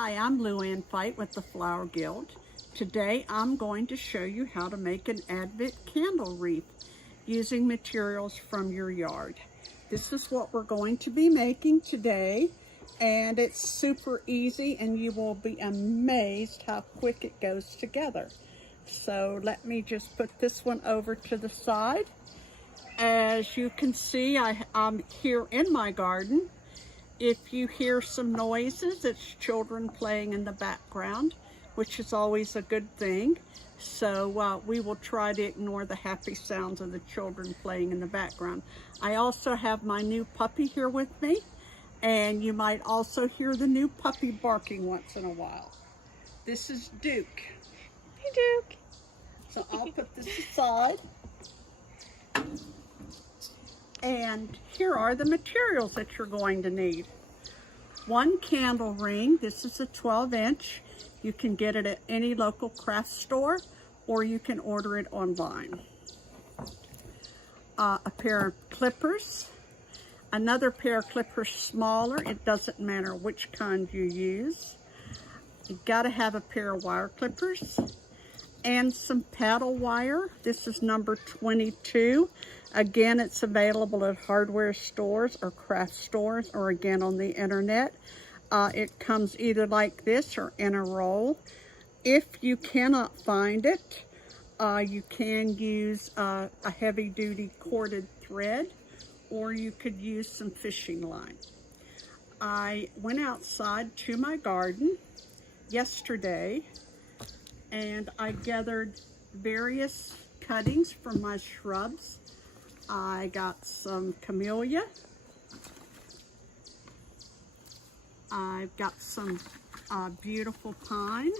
Hi, I'm Luann Fite with the Flower Guild. Today I'm going to show you how to make an Advent candle wreath using materials from your yard. This is what we're going to be making today, and it's super easy and you will be amazed how quick it goes together. So let me just put this one over to the side. As you can see, I'm here in my garden. If you hear some noises, it's children playing in the background, which is always a good thing. So we will try to ignore the happy sounds of the children playing in the background. I also have my new puppy here with me, and you might also hear the new puppy barking once in a while. This is Duke. Hey, Duke. So I'll put this aside. And here are the materials that you're going to need. One candle ring. This is a 12-inch. You can get it at any local craft store, or you can order it online. A pair of clippers. Another pair of clippers smaller. It doesn't matter which kind you use. You've got to have a pair of wire clippers. And some paddle wire. This is number 22. Again, it's available at hardware stores or craft stores, or again on the internet. It comes either like this or in a roll. If you cannot find it, you can use a heavy-duty corded thread, or you could use some fishing line. I went outside to my garden yesterday, and I gathered various cuttings from my shrubs. I got some camellia. I've got some beautiful pine.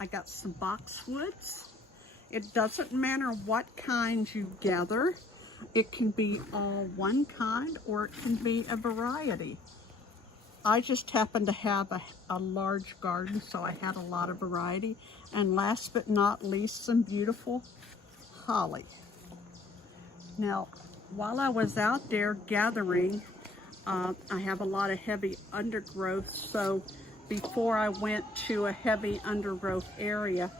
I got some boxwoods. It doesn't matter what kind you gather. It can be all one kind, or it can be a variety. I just happen to have a large garden, so I had a lot of variety. And last but not least, some beautiful holly. Now, while I was out there gathering, I have a lot of heavy undergrowth, so before I went to a heavy undergrowth area,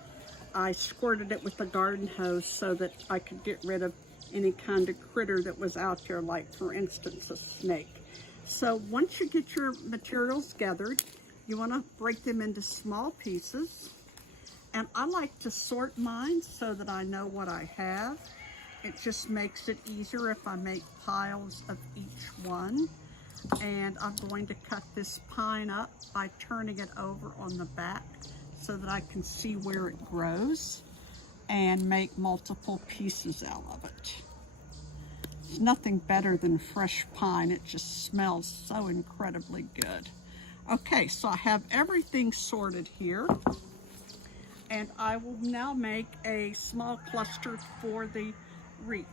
I squirted it with a garden hose so that I could get rid of any kind of critter that was out there, like for instance a snake. So once you get your materials gathered, you want to break them into small pieces. And I like to sort mine so that I know what I have. It just makes it easier if I make piles of each one. And I'm going to cut this pine up by turning it over on the back so that I can see where it grows and make multiple pieces out of it. It's nothing better than fresh pine. It just smells so incredibly good. Okay, so I have everything sorted here, and I will now make a small cluster for the wreath.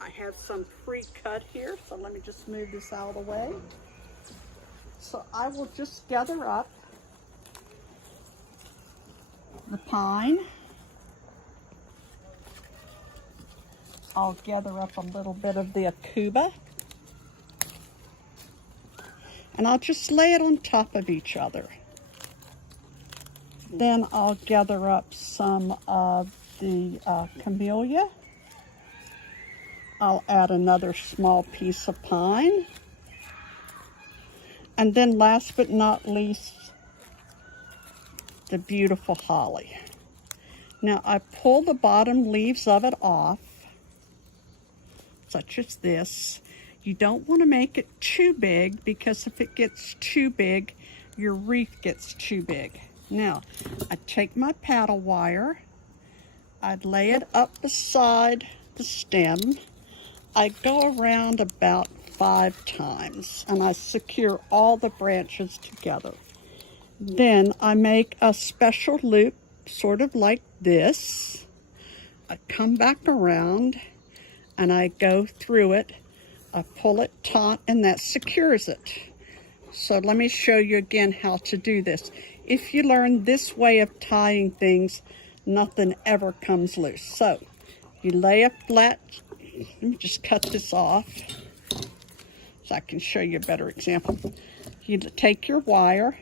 I have some pre-cut here, so let me just move this out of the way. So I will just gather up the pine. I'll gather up a little bit of the akuba, and I'll just lay it on top of each other. Then I'll gather up some of the camellia. I'll add another small piece of pine. And then last but not least, the beautiful holly. Now I pull the bottom leaves of it off, such as this. You don't want to make it too big, because if it gets too big, your wreath gets too big. Now, I take my paddle wire, I'd lay it up beside the stem. I go around about 5 times, and I secure all the branches together. Then I make a special loop, sort of like this. I come back around, and I go through it. I pull it taut, and that secures it. So let me show you again how to do this. If you learn this way of tying things, nothing ever comes loose. So you lay a flat, let me just cut this off. So I can show you a better example. You take your wire,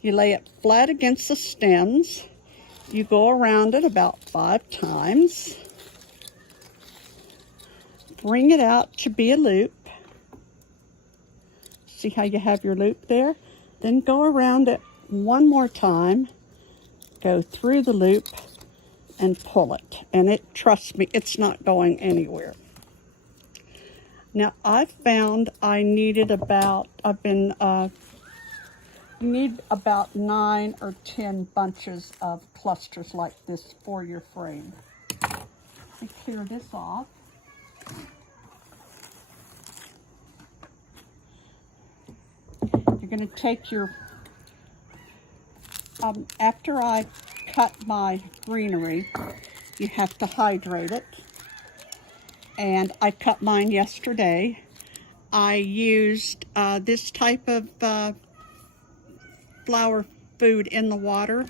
you lay it flat against the stems, you go around it about 5 times, bring it out to be a loop. See how you have your loop there? Then go around it one more time, go through the loop, and pull it. And trust me, it's not going anywhere. Now, I found I needed about, you need about 9 or 10 bunches of clusters like this for your frame. Let me clear this off. You're going to take your, after I cut my greenery, you have to hydrate it. And I cut mine yesterday. I used this type of flower food in the water.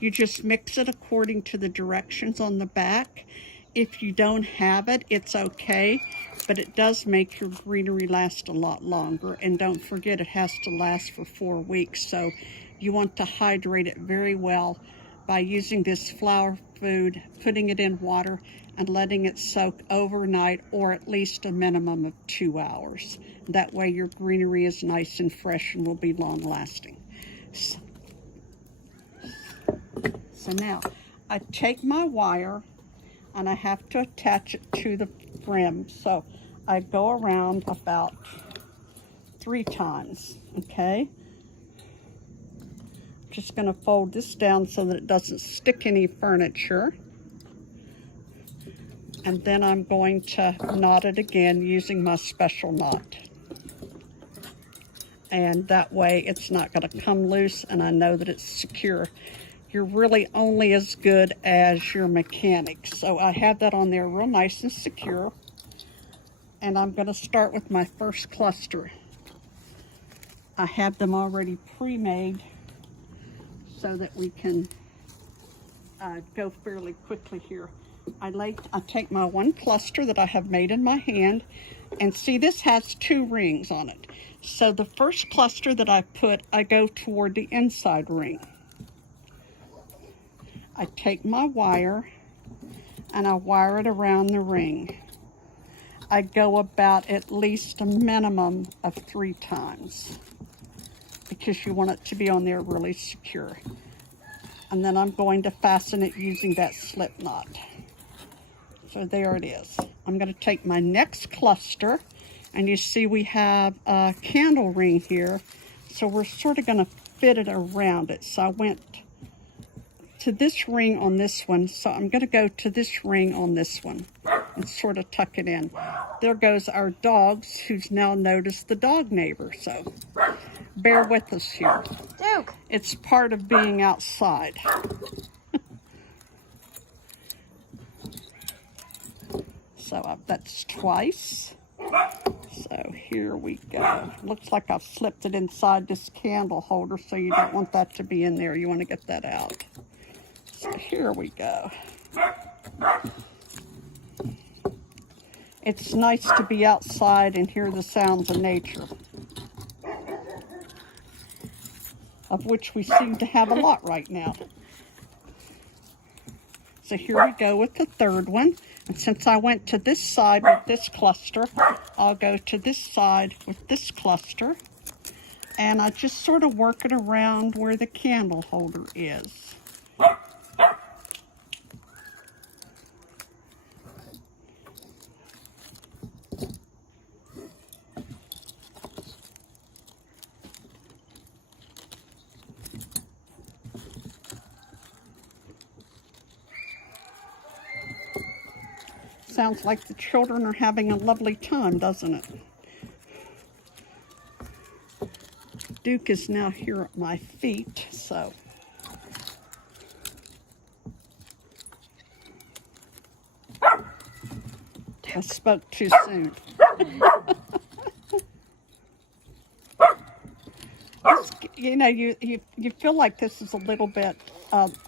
You just mix it according to the directions on the back. If you don't have it, it's okay, but it does make your greenery last a lot longer. And don't forget, it has to last for 4 weeks, so you want to hydrate it very well by using this flower food, putting it in water, and letting it soak overnight, or at least a minimum of 2 hours. That way your greenery is nice and fresh and will be long lasting. So now I take my wire and I have to attach it to the brim. So I go around about 3 times, okay? Just going to fold this down so that it doesn't stick any furniture. And then I'm going to knot it again using my special knot. And that way it's not going to come loose, and I know that it's secure. You're really only as good as your mechanic. So I have that on there real nice and secure. And I'm going to start with my first cluster. I have them already pre-made so that we can go fairly quickly here. I take my one cluster that I have made in my hand, and see, this has 2 rings on it. So the first cluster that I put, I go toward the inside ring. I take my wire and I wire it around the ring. I go about at least a minimum of 3 times because you want it to be on there really secure. And then I'm going to fasten it using that slip knot. So there it is. I'm going to take my next cluster, and you see we have a candle ring here. So we're sort of going to fit it around it. So I went to this ring on this one. So I'm going to go to this ring on this one and sort of tuck it in. There goes our dogs, who's now noticed the dog neighbor. So bear with us here. Duke! It's part of being outside. So that's twice. So here we go. Looks like I've slipped it inside this candle holder, so you don't want that to be in there. You want to get that out. So here we go. It's nice to be outside and hear the sounds of nature, of which we seem to have a lot right now. So here we go with the third one. And since I went to this side with this cluster, I'll go to this side with this cluster. And I just sort of work it around where the candle holder is. Sounds like the children are having a lovely time, doesn't it? Duke is now here at my feet, so. I spoke too soon. You know, you feel like this is a little bit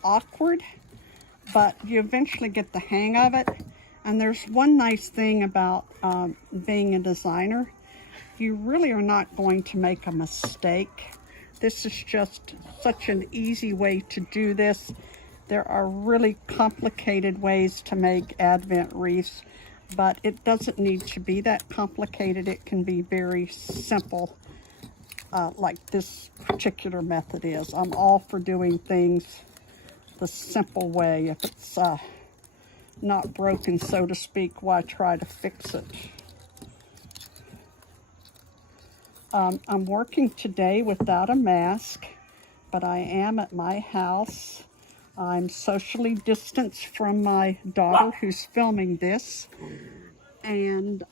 awkward, but you eventually get the hang of it. And there's one nice thing about being a designer. you really are not going to make a mistake. This is just such an easy way to do this. There are really complicated ways to make Advent wreaths, but it doesn't need to be that complicated. It can be very simple, like this particular method is. I'm all for doing things the simple way. If it's not broken, so to speak, why try to fix it? I'm working today without a mask, but I am at my house. I'm socially distanced from my daughter who's filming this, and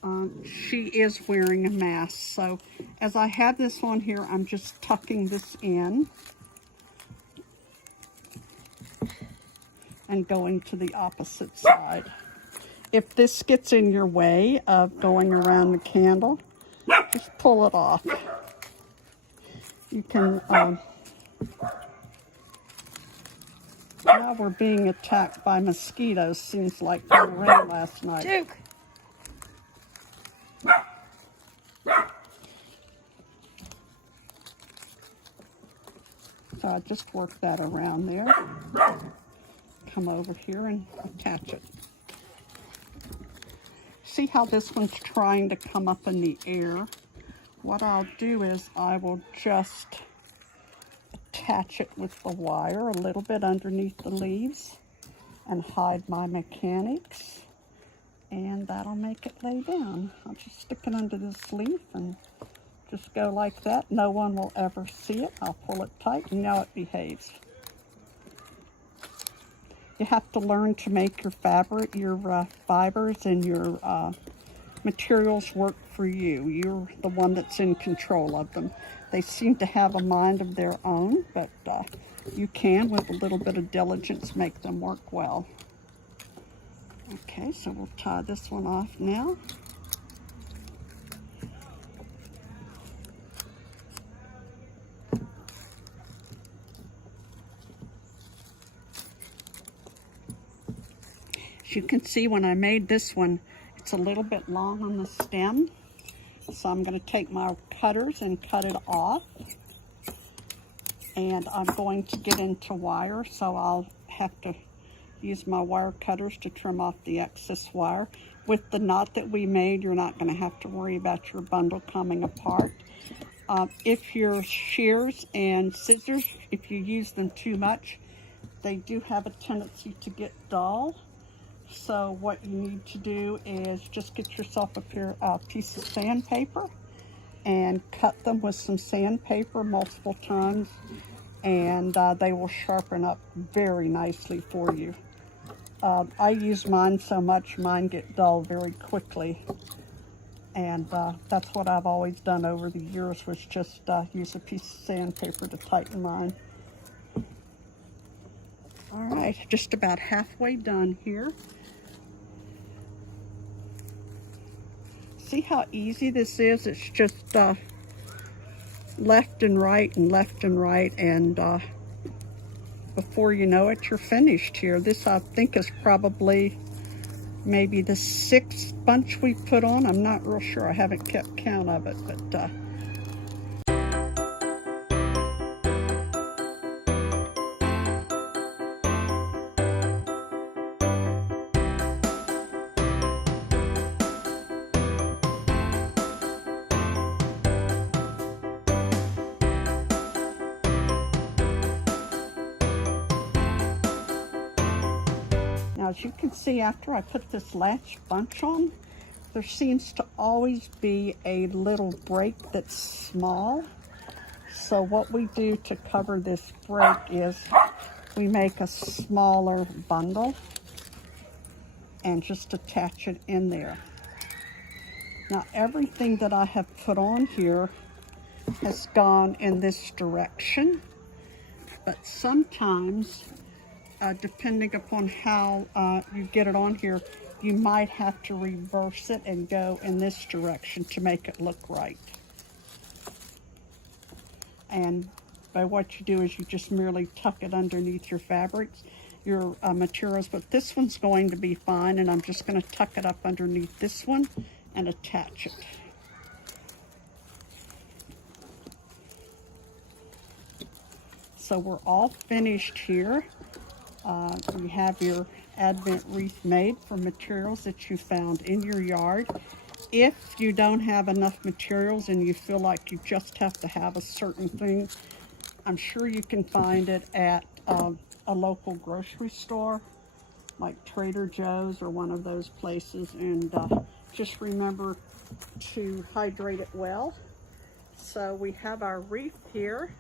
she is wearing a mask. So as I have this on here, I'm just tucking this in and going to the opposite side. If this gets in your way of going around the candle, just pull it off. You can, now we're being attacked by mosquitoes, seems like from the rain last night. Duke! So I just work that around there. Come over here and attach it. See how this one's trying to come up in the air? What I'll do is I will just attach it with the wire a little bit underneath the leaves and hide my mechanics, and that'll make it lay down. I'll just stick it under this leaf and just go like that. No one will ever see it. I'll pull it tight and now it behaves. You have to learn to make your fabric, your fibers and your materials work for you. You're the one that's in control of them. They seem to have a mind of their own, but you can, with a little bit of diligence, make them work well. Okay, so we'll tie this one off now. As you can see, when I made this one, it's a little bit long on the stem. So I'm going to take my cutters and cut it off. And I'm going to get into wire, so I'll have to use my wire cutters to trim off the excess wire. With the knot that we made, you're not going to have to worry about your bundle coming apart. If your shears and scissors, if you use them too much, they do have a tendency to get dull. So what you need to do is just get yourself a piece of sandpaper and cut them with some sandpaper multiple times, and they will sharpen up very nicely for you. I use mine so much, mine get dull very quickly, and that's what I've always done over the years, was just use a piece of sandpaper to tighten mine. All right, just about halfway done here. See how easy this is? It's just left and right and left and right, and before you know it, you're finished here. This, I think, is probably maybe the 6th bunch we put on. I'm not real sure. I haven't kept count of it, but as you can see, after I put this last bunch on, there seems to always be a little break that's small. So what we do to cover this break is we make a smaller bundle and just attach it in there. Now everything that I have put on here has gone in this direction, but sometimes depending upon how you get it on here, you might have to reverse it and go in this direction to make it look right. And by what you do is you just merely tuck it underneath your fabrics, your materials, but this one's going to be fine, and I'm just going to tuck it up underneath this one and attach it. So we're all finished here. You have your Advent wreath made from materials that you found in your yard. If you don't have enough materials and you feel like you just have to have a certain thing, I'm sure you can find it at a local grocery store like Trader Joe's or one of those places. And just remember to hydrate it well. So we have our wreath here.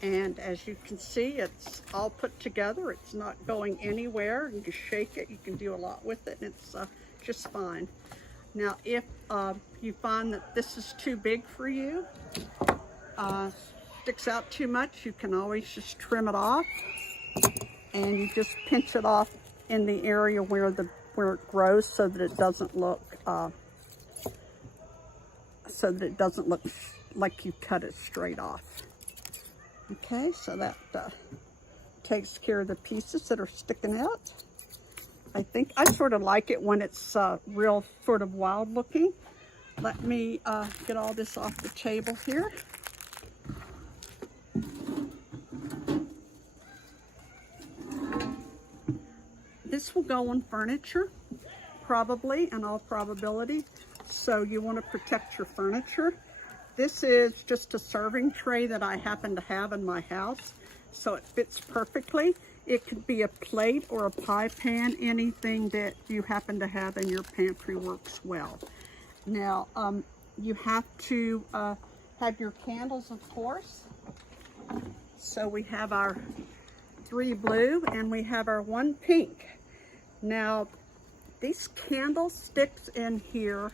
And as you can see, it's all put together. It's not going anywhere. You can shake it. You can do a lot with it, and it's just fine. Now, if you find that this is too big for you, sticks out too much, you can always just trim it off, and you just pinch it off in the area where it grows, so that it doesn't look like you cut it straight off. Okay, so that takes care of the pieces that are sticking out. I think I sort of like it when it's real sort of wild looking. Let me get all this off the table here. This will go on furniture, probably, in all probability. So you want to protect your furniture. This is just a serving tray that I happen to have in my house, so it fits perfectly. It could be a plate or a pie pan. Anything that you happen to have in your pantry works well. Now, you have to have your candles, of course. So we have our 3 blue and we have our 1 pink. Now, these candlesticks in here,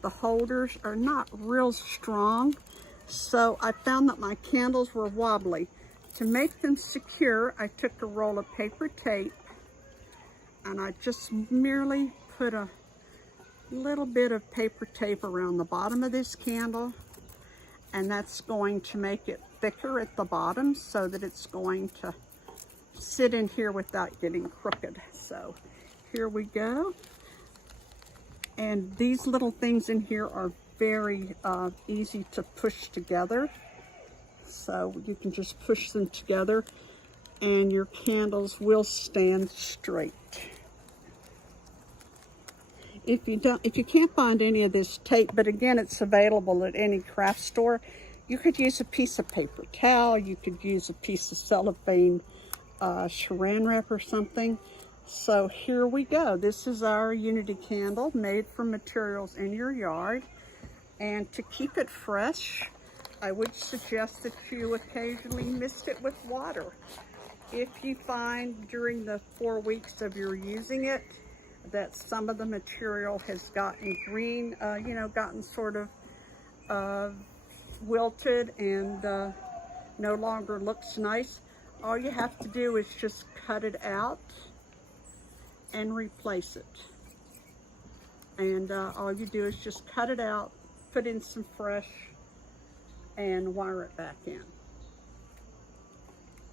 the holders are not real strong, so I found that my candles were wobbly. To make them secure, I took a roll of paper tape and I just merely put a little bit of paper tape around the bottom of this candle, and that's going to make it thicker at the bottom so that it's going to sit in here without getting crooked. So here we go. And these little things in here are very easy to push together. So you can just push them together and your candles will stand straight. If you can't find any of this tape, but again, it's available at any craft store, you could use a piece of paper towel, you could use a piece of cellophane saran wrap or something. So here we go. This is our Unity candle made from materials in your yard. And to keep it fresh, I would suggest that you occasionally mist it with water. If you find during the 4 weeks of your using it that some of the material has gotten green, gotten sort of wilted and no longer looks nice, all you have to do is just cut it out and replace it. And all you do is just cut it out, put in some fresh, and wire it back in.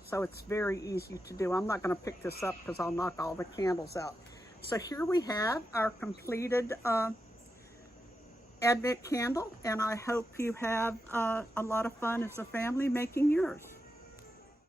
So it's very easy to do. I'm not going to pick this up because I'll knock all the candles out. So here we have our completed Advent candle, and I hope you have a lot of fun as a family making yours.